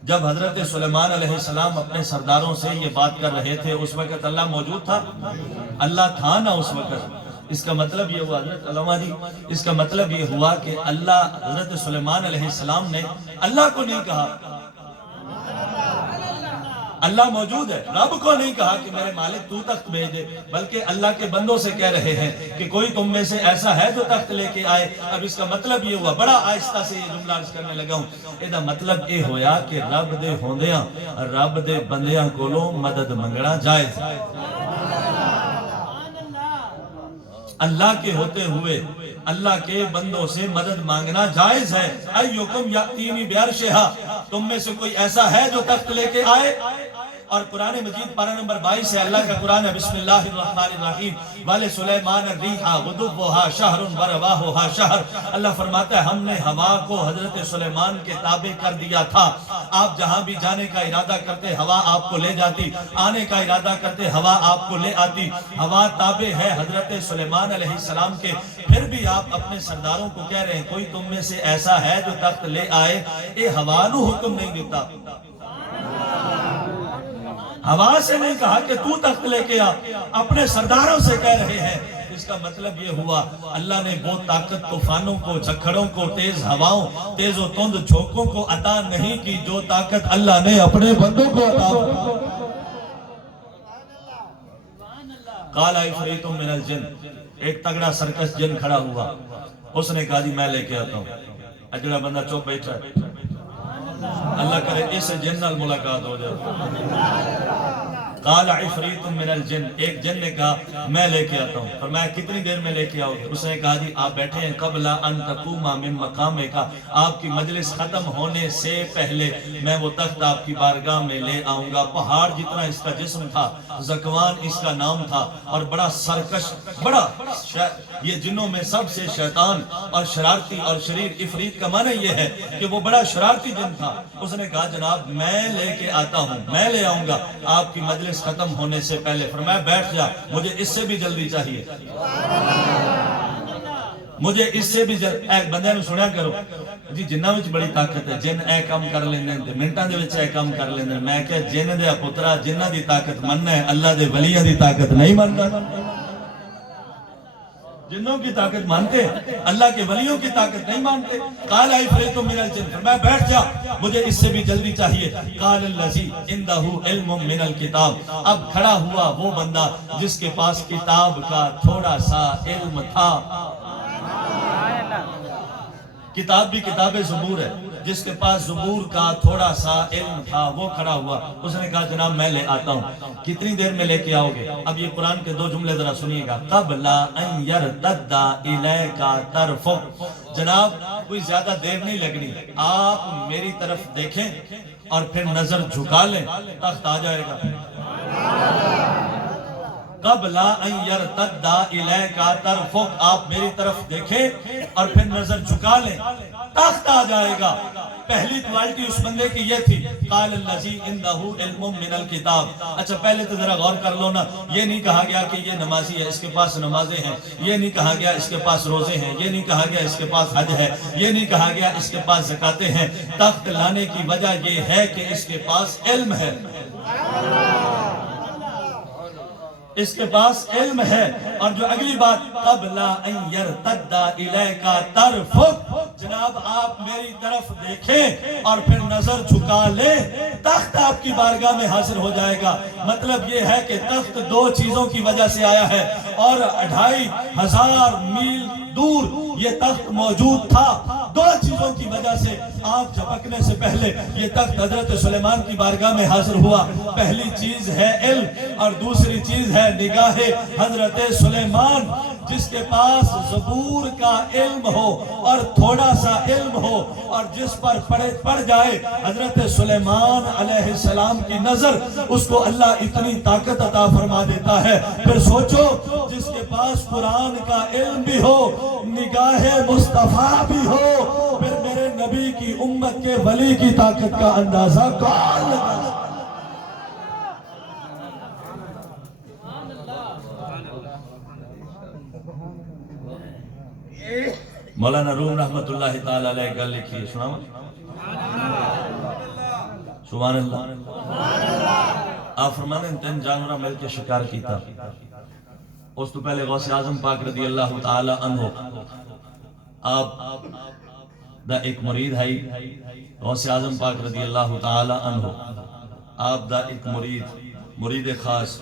جب حضرت سلیمان علیہ السلام اپنے سرداروں سے یہ بات کر رہے تھے، اس وقت اللہ موجود تھا؟ اللہ تھا نا اس وقت؟ اس کا مطلب یہ ہوا حضرت علامہ جی، اس کا مطلب یہ ہوا کہ اللہ حضرت سلیمان علیہ السلام نے اللہ کو نہیں کہا اللہ موجود ہے، رب کو نہیں کہا کہ میرے مالک تو تخت بھیج دے، بلکہ اللہ کے بندوں سے کہہ رہے ہیں کہ کوئی تم میں سے ایسا ہے جو تخت لے کے آئے۔ اب اس کا مطلب یہ ہوا، بڑا آہستہ سے یہ جملہ عرض کرنے لگا ہوں، یہ مطلب یہ ہویا کہ رب دے ہوندیاں رب دے بندیاں کولوں مدد منگنا جائز ہے۔ اللہ کے ہوتے ہوئے اللہ کے بندوں سے مدد مانگنا جائز ہے۔ ایکم یاتینی بعرشہا، تم میں سے کوئی ایسا ہے جو تخت لے کے آئے؟ اور قرآن مجید پارہ نمبر 22 ہے، اللہ کا قرآن ہے، بسم اللہ الرحمن الرحیم، والے سلیمان الریحا غدوہا شہر ورواہا شہر۔ اللہ فرماتا ہے ہم نے ہوا کو حضرت سلیمان کے تابع کر دیا تھا، آپ جہاں بھی جانے کا ارادہ کرتے ہوا آپ کو لے جاتی، آنے کا ارادہ کرتے ہوا آپ کو لے آتی، ہوا تابع ہے حضرت سلیمان علیہ السلام کے۔ پھر بھی آپ اپنے سرداروں کو کہہ رہے ہیں کوئی تم میں سے ایسا ہے جو تخت لے آئے، اے ہوا نو حکم نہیں دیتا، ہوا سے نہیں کہا کہ تو تخت لے کے آ، اپنے سرداروں سے کہہ رہے ہیں۔ اس کا مطلب یہ ہوا اللہ نے وہ طاقت طوفانوں کو، جھکڑوں کو، تیز ہواؤں، تیز و تند جھونکوں کو عطا نہیں کی جو طاقت اللہ نے اپنے بندوں کو عطا کی۔ قال عفریت من الجن، ایک تگڑا سرکش جن کھڑا ہوا، اس نے کہا جی میں لے کے آتا ہوں۔ اجڑا بندہ چوپ بیٹھا ہے، اللہ کرے اس جن نال ملاقات ہو جائے۔ قال عفریت من الجن، ایک جن نے کہا میں لے کے آتا ہوں۔ فرمایا کتنی دیر میں لے کے آؤ گے؟ اس نے کہا جی آپ بیٹھے ہیں، قبل ان تقوم من مقامک، آپ کی مجلس ختم ہونے سے پہلے میں وہ تخت آپ کی بارگاہ میں لے آؤں گا۔ پہاڑ جتنا اس کا جسم تھا، زکوان اس کا نام تھا، اور بڑا سرکش، بڑا یہ جنوں میں سب سے شیطان اور شرارتی اور شریر، عفریت کا معنی یہ ہے کہ وہ بڑا شرارتی جن تھا۔ اس نے کہا جناب میں لے کے آتا ہوں، میں لے آؤں گا آپ کی مجلس ختم ہونے سے پہلے۔ فرمایا بیٹھ جا، مجھے اس سے بھی جلدی چاہیے، مجھے اس سے بھی ایک بندے نے سنیا کرو جی جنہ وچ بڑی طاقت ہے، جن اے کام کر لیندے تے منٹاں دے وچ اے کام کر لیندے۔ میں کہ جن دے پترا جنہ دی طاقت مننا ہے، اللہ دے ولیاں دی طاقت نہیں مننا۔ جنوں کی طاقت مانتے ہیں، اللہ کے ولیوں کی طاقت نہیں مانتے۔ قال عفریت من الجن، فرمایا بیٹھ جا، مجھے اس سے بھی جلدی چاہیے۔ قال الذی عنده علم من الکتاب، اب کھڑا ہوا وہ بندہ جس کے پاس کتاب کا تھوڑا سا علم تھا۔ کتاب بھی کتاب زبور ہے، جس کے پاس زبور کا تھوڑا سا علم تھا وہ کھڑا ہوا۔ اس نے کہا جناب میں لے آتا ہوں۔ کتنی دیر میں لے کے آؤ گے؟ اب یہ قرآن کے دو جملے ذرا سنیے گا۔ قبل ان یرتد الیک طرفک، جناب کوئی زیادہ دیر نہیں لگنی، آپ میری طرف دیکھیں اور پھر نظر جھکا لیں، تخت آ جائے گا۔ قبل ان یرتد الیک طرفک، آپ میری طرف دیکھیں اور پھر نظر جھکا لیں، تخت آ جائے گا۔ پہلی کوالٹی اس بندے کی یہ تھی، قال الذی عنده علم من الکتاب۔ اچھا پہلے تو ذرا غور کر لو نا، یہ نہیں کہا گیا کہ یہ نمازی ہے، اس کے پاس نمازیں ہیں، یہ نہیں کہا گیا اس کے پاس روزے ہیں، یہ نہیں کہا گیا اس کے پاس حج ہے، یہ نہیں کہا گیا اس کے پاس زکاتیں ہیں۔ تخت لانے کی وجہ یہ ہے کہ اس کے پاس علم ہے۔ اس کے پاس علم ہے. اور جو اگلی بات قبل ان یرتد الیک طرفک، جناب آپ میری طرف دیکھیں اور پھر نظر جھکا لیں، تخت آپ کی بارگاہ میں حاضر ہو جائے گا. مطلب یہ ہے کہ تخت دو چیزوں کی وجہ سے آیا ہے، اور 2500 میل دور یہ تخت موجود تھا. دو چیزوں کی وجہ سے آنکھ جھپکنے سے پہلے یہ تخت حضرت سلیمان کی بارگاہ میں حاضر ہوا. پہلی چیز ہے علم، اور دوسری چیز ہے نگاہ حضرت سلیمان. جس کے پاس زبور کا علم ہو اور تھوڑا سا علم ہو اور جس پر پڑ جائے حضرت سلیمان علیہ السلام کی نظر، اس کو اللہ اتنی طاقت عطا فرما دیتا ہے. پھر سوچو جس کے پاس قرآن کا علم بھی ہو، نگاہ مصطفیٰ بھی ہو، پھر میرے نبی کی امت کے ولی کی طاقت کا اندازہ کون لگا سکتا؟ مولانا روم رحمت اللہ تعالی علیہ گل لکھی ہے، سناؤں؟ سبحان اللہ. آپ فرمانے ہیں 3 جانورہ مل کے شکار کیتا. اس تو پہلے غوث اعظم پاک رضی اللہ تعالی عنہ آپ دا ایک مرید ہے. غوث اعظم پاک رضی اللہ تعالی عنہ آپ دا ایک مرید خاص.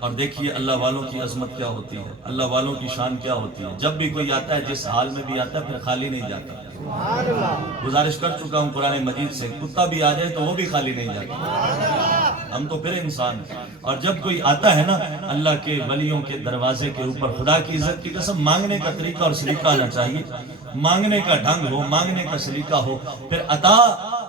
اور دیکھیے اللہ والوں کی عظمت کیا ہوتی ہے، اللہ والوں کی شان کیا ہوتی ہے. جب بھی کوئی آتا ہے جس حال میں بھی آتا ہے پھر خالی نہیں جاتا. گزارش کر چکا ہوں قرآن مجید سے، کتا بھی آ جائے تو وہ بھی خالی نہیں جاتا. ہم تو پھر انسان ہیں. اور جب کوئی آتا ہے نا اللہ کے ولیوں کے دروازے کے اوپر، خدا کی عزت کی قسم، مانگنے کا طریقہ اور سلیقہ آنا چاہیے. مانگنے کا ڈھنگ ہو، مانگنے کا سلیقہ ہو، پھر عطا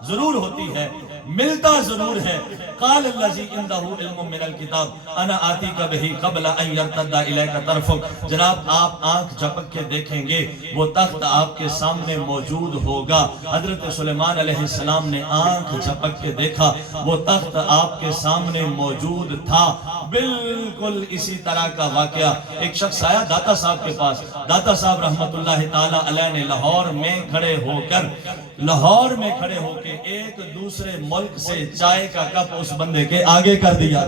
ضرور ہوتی ہے، ملتا ضرور ہے. قال الذی عنده علم من الکتاب انا آتیک بہ قبل ان یرتد الیک طرفک. جناب آپ آنکھ جھپک کے دیکھیں گے وہ تخت آپ کے سامنے موجود ہوگا. حضرت سلیمان علیہ السلام نے آنکھ جھپک کے دیکھا، وہ تخت آپ کے سامنے موجود تھا. بالکل اسی طرح کا واقعہ ایک شخص آیا داتا صاحب کے پاس. داتا صاحب رحمت اللہ تعالی علیہ نے لاہور میں کھڑے ہو کے ایک دوسرے ملک سے چائے کا کپ اس بندے کے آگے کر دیا.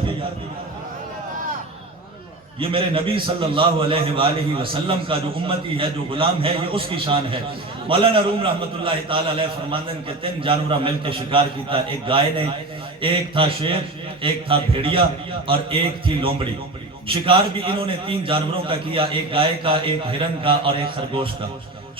یہ میرے نبی صلی اللہ علیہ وآلہ وسلم کا جو امتی ہے، جو غلام ہے، یہ اس کی شان ہے. مولانا روم رحمت اللہ تعالی علیہ فرماندن کے 3 جانورہ مل کے شکار کیتا. ایک گائے نے، ایک تھا شیر، ایک تھا بھیڑیا اور ایک تھی لومڑی. شکار بھی انہوں نے 3 جانوروں کا کیا، ایک گائے کا، ایک ہرن کا اور ایک خرگوش کا.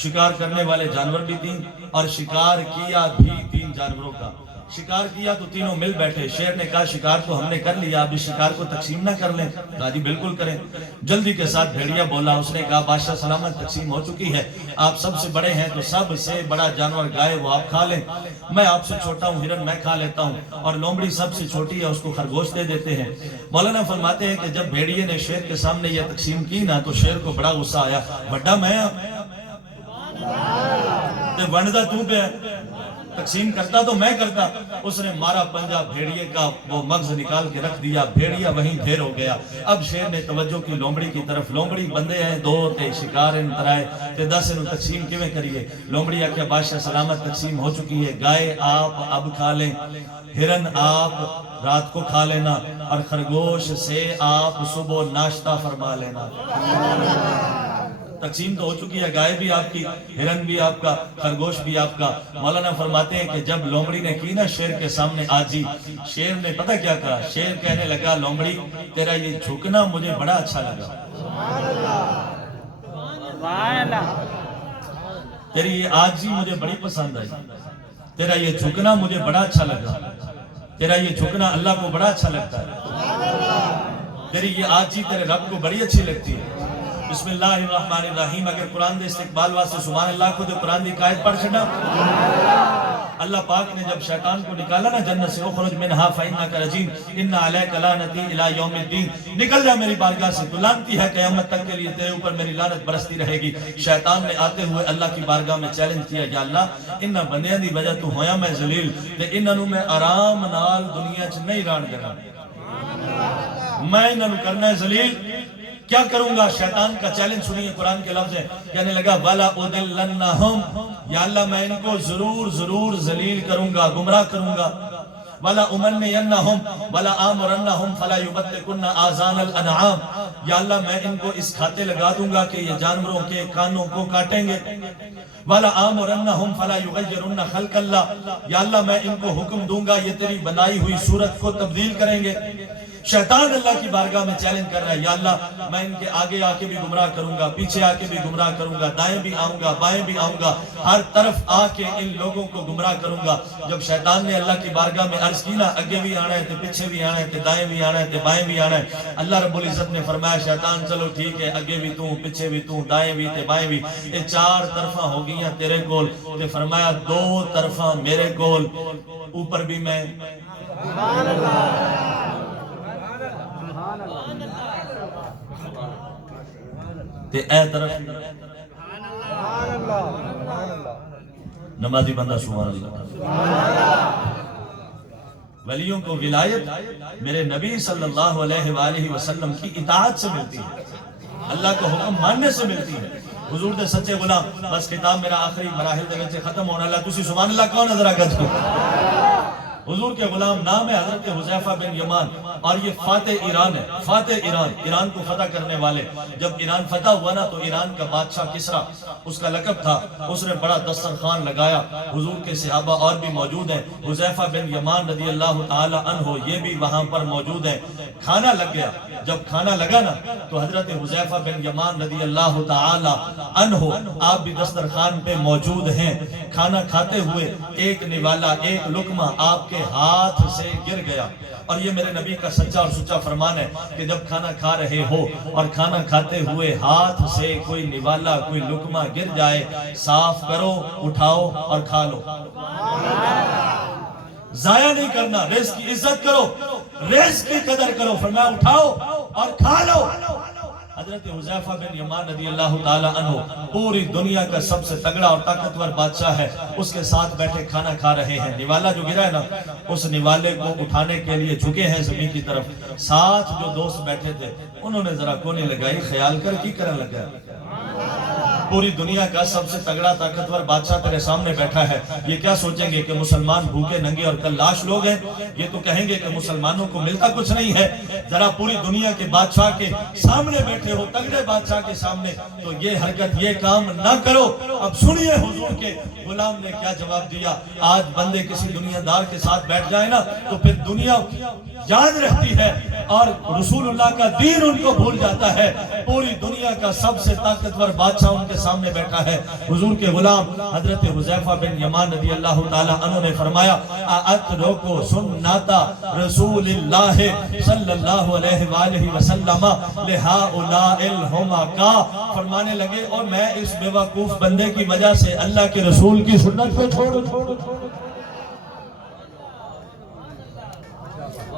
شکار کرنے والے جانور بھی 3 اور شکار کیا بھی 3 جانوروں کا. شکار کیا تو تینوں مل بیٹھے. شیر نے کہا شکار تو ہم نے کر لیا، اب اس شکار کو تقسیم نہ کر لیں؟ کہا جی بالکل کریں. جلدی کے ساتھ بھیڑیا بولا، اس نے کہا بادشاہ سلامت تقسیم ہو چکی ہے، آپ سب سے بڑے ہیں تو سب سے بڑا جانور گائے وہ آپ کھا لیں، میں آپ سے چھوٹا ہوں ہرن میں کھا لیتا ہوں، اور لومڑی سب سے چھوٹی ہے اس کو خرگوش دے دیتے ہیں. مولانا فرماتے ہیں کہ جب بھیڑیے نے شیر کے سامنے یہ تقسیم کی نا تو شیر کو بڑا غصہ آیا. بڑا میں ونڈا تو پہ تقسیم کرتا تو میں کرتا. اس نے مارا پنجا بھیڑیے کا، وہ مغز نکال کے رکھ دیا. بھیڑیا وہیں ڈھیر ہو گیا. اب شیر نے توجہ کی لومڑی کی طرف. لومڑی بندے ہیں 2 تے شکار ان ترائے تے 10 انہوں تقسیم کیویں کریے. لومڑی آکھیا بادشاہ سلامت تقسیم ہو چکی ہے، گائے آپ اب کھا لیں، ہرن آپ رات کو کھا لینا، اور خرگوش سے آپ صبح ناشتہ فرما لینا. تقسیم تو ہو چکی ہے، گائے بھی آپ کی، ہرن بھی آپ کا، خرگوش بھی آپ کا. مولانا فرماتے ہیں کہ جب لومڑی نے کی نا شیر کے سامنے آجی، شیر نے پتہ کیا کہا؟ شیر کہنے لگا لومڑی تیرا یہ جھکنا مجھے بڑا اچھا لگا، تیری یہ آجی مجھے بڑی پسند آئی، تیرا یہ جھکنا مجھے بڑا اچھا لگا، تیرا یہ جھکنا اللہ کو بڑا اچھا لگتا ہے، تیری یہ آجی تیرے رب کو بڑی اچھی لگتی ہے. بسم اللہ الرحمن الرحیم. اگر قرآن دے استقبال واسطے سبحان اللہ کو دے قرآن دی قائد پڑھ چھڑا. اللہ پاک نے جب شیطان کو نکالا نا جنت سے، اخرج منہا فإنک رجیم ان علیک لعنتی الی یوم الدین، نکل جا میری بارگاہ سے، تو لعنتی ہے قیامت تک کے لیے، تیرے اوپر میری لعنت برستی رہے گی. شیطان نے آتے ہوئے اللہ کی بارگاہ میں چیلنج کیا، یا اللہ انہاں بندیاں دی وجہ تو ہویا میں ذلیل، تے انہاں نوں میں آرام نال دنیا چ نہیں ران دینا، میں انہاں نوں کرنا ہے ذلیل، کیا کروں گا؟ شیطان کا چیلنج سنیے، قرآن کے لفظ ہے، کہنے لگا وَلَا أُضِلَّنَّهُمْ، یا اللہ میں ان کو ضرور ذلیل کروں گا، گمراہ کروں گا. ولا امنینہم ولا آمرنہم فلا یبتکن آذان الانعام، یا اللہ میں ان کو اس کھاتے لگا دوں گا کہ یہ جانوروں کے کانوں کو کاٹیں گے، ولا آمرنہم فلا یغیرن خلق اللہ، یا اللہ میں ان کو حکم دوں گا یہ تیری بنائی ہوئی صورت کو تبدیل کریں گے۔ شیطان اللہ کی بارگاہ میں چیلنج کر رہا ہے، یا اللہ میں ان کے آگے آ کے بھی گمراہ کروں گا، پیچھے آ کے بھی گمراہ کروں گا، دائیں بھی آؤں گا، بائیں بھی آؤں گا، ہر طرف آ کے ان لوگوں کو گمراہ کروں گا۔ جب شیطان نے اللہ کی بارگاہ میں عرض کی نا، اگے بھی آنا ہے تو پیچھے بھی آنا ہے تو دائیں بھی آنا ہے تو بائیں بھی آنا ہے، اللہ رب العزت نے فرمایا شیطان چلو ٹھیک ہے، اگے بھی تو، پیچھے بھی تو، دائیں بھی تے بائیں بھی، یہ چار طرفہ ہو گئی ہیں تیرے کول، تے فرمایا دو طرفہ میرے کول، اوپر بھی میں۔ تے اے طرف نمازی بندہ سبحان اللہ۔ ولیوں کو ولایت میرے نبی صلی اللہ علیہ وآلہ وسلم کی اطاعت سے ملتی ہے، اللہ کا حکم ماننے سے ملتی ہے۔ حضور دے سچے غلام، بس کتاب میرا آخری مراحل دے وچ ختم ہونا، اللہ تسی سبحان اللہ کون نظر آگت کو؟ حضور کے غلام نام ہے حضرت حذیفہ بن یمان، اور یہ فاتح ایران ہے، فاتح ایران، ایران کو فتح کرنے والے۔ جب ایران فتح ہوا نا تو ایران کا بادشاہ کسرا اس کا لقب تھا، اس نے بڑا دسترخوان لگایا، حضور کے صحابہ اور بھی موجود ہیں، حذیفہ بن یمان رضی اللہ تعالی عنہ یہ بھی وہاں پر موجود ہیں۔ کھانا لگ گیا، جب کھانا لگا نا تو حضرت حذیفہ بن یمان رضی اللہ تعالی عنہ آپ بھی دسترخوان پہ موجود ہیں، کھانا کھاتے ہوئے ایک نوالا، ایک لقمہ آپ کے ہاتھ سے گر گیا۔ اور یہ میرے نبی کا سچا اور سچا فرمان ہے کہ جب کھانا کھا رہے ہو اور کھانا کھاتے ہوئے ہاتھ سے کوئی نوالا، کوئی لقمہ گر جائے، صاف کرو، اٹھاؤ اور کھا لو، ضائع نہیں کرنا، رزق کی عزت کرو، رزق کی قدر کرو، فرمایا اٹھاؤ اور کھا لو۔ حضرت حذیفہ بن یمان رضی اللہ تعالی عنہ پوری دنیا کا سب سے تگڑا اور طاقتور بادشاہ ہے، اس کے ساتھ بیٹھے کھانا کھا رہے ہیں، نوالا جو گرا ہے نا اس نوالے کو اٹھانے کے لیے جھکے ہیں زمین کی طرف، ساتھ جو دوست بیٹھے تھے انہوں نے ذرا کونے لگائی، خیال کر کی کرنے لگا، پوری دنیا کا سب سے تگڑا طاقتور بادشاہ تیرے سامنے بیٹھا ہے، یہ کیا سوچیں گے کہ مسلمان بھوکے ننگے اور کلاش لوگ ہیں؟ یہ تو کہیں گے کہ مسلمانوں کو ملتا کچھ نہیں ہے۔ ذرا پوری دنیا کے بادشاہ کے سامنے بیٹھے ہو، تگڑے بادشاہ کے سامنے، تو یہ حرکت، یہ کام نہ کرو۔ اب سنیے حضور کے غلام نے کیا جواب دیا۔ آج بندے کسی دنیا دار کے ساتھ بیٹھ جائے نا تو پھر دنیا یاد رہتی ہے اور رسول اللہ کا دین ان کو بھول جاتا ہے۔ پوری دنیا کا سب سے طاقتور بادشاہ ان کے سامنے بیٹھا ہے۔ حضور کے غلام حضرت حذیفہ بن یمان رضی اللہ تعالی عنہ نے فرمایا اترکو سنتا رسول اللہ صلی اللہ علیہ وآلہ وسلم لہؤلاء الحمقاء، فرمانے لگے اور میں اس بیوقوف بندے کی وجہ سے اللہ کے رسول کی سنت کو چھوڑوں۔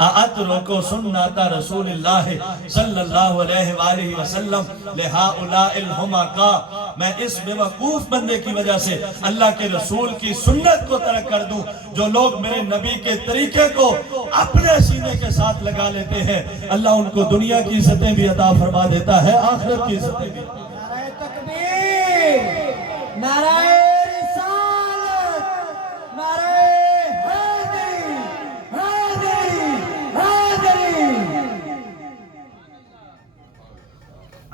اترکو سنت رسول اللہ صلی اللہ علیہ وآلہ وسلم لہؤلاء الحمقاء، میں اس بیوقوف بندے کی وجہ سے اللہ کے رسول کی سنت کو ترک کر دوں۔ جو لوگ میرے نبی کے طریقے کو اپنے سینے کے ساتھ لگا لیتے ہیں، اللہ ان کو دنیا کی عزتیں بھی عطا فرما دیتا ہے، آخرت کی عزتیں بھی۔ نعرہ تکبیر، نعرہ رسالت، نعرہ حیدری، حیدری، حیدری۔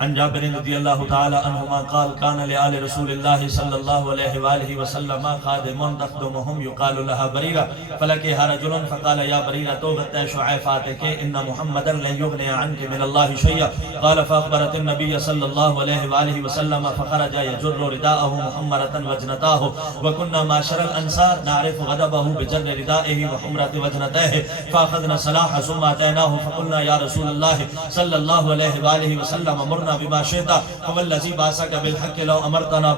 عن جابر رضی اللہ تعالی عنہما قال کان لآل رسول اللہ صلی اللہ علیہ وآلہ وسلم خادم تخدمهم يقال لها بریرہ فلقیها رجل فقال یا بریرہ توغت شعیفاتک ان محمدا لن یغنی عنک من اللہ شیئا قال فاخبرت النبی صلی اللہ علیہ وآلہ وسلم فخرج يجر رداءه محمرة وجنتاه وكنا معشر الانصار نعرف غضبه بجر ردائه وحمرة وجنته فاخذنا صلاح ثم اتيناه فقلنا یا رسول اللہ صلی اللہ علیہ وآلہ وسلم بما شئت فوالذی بعثک بالحق لو امرتنا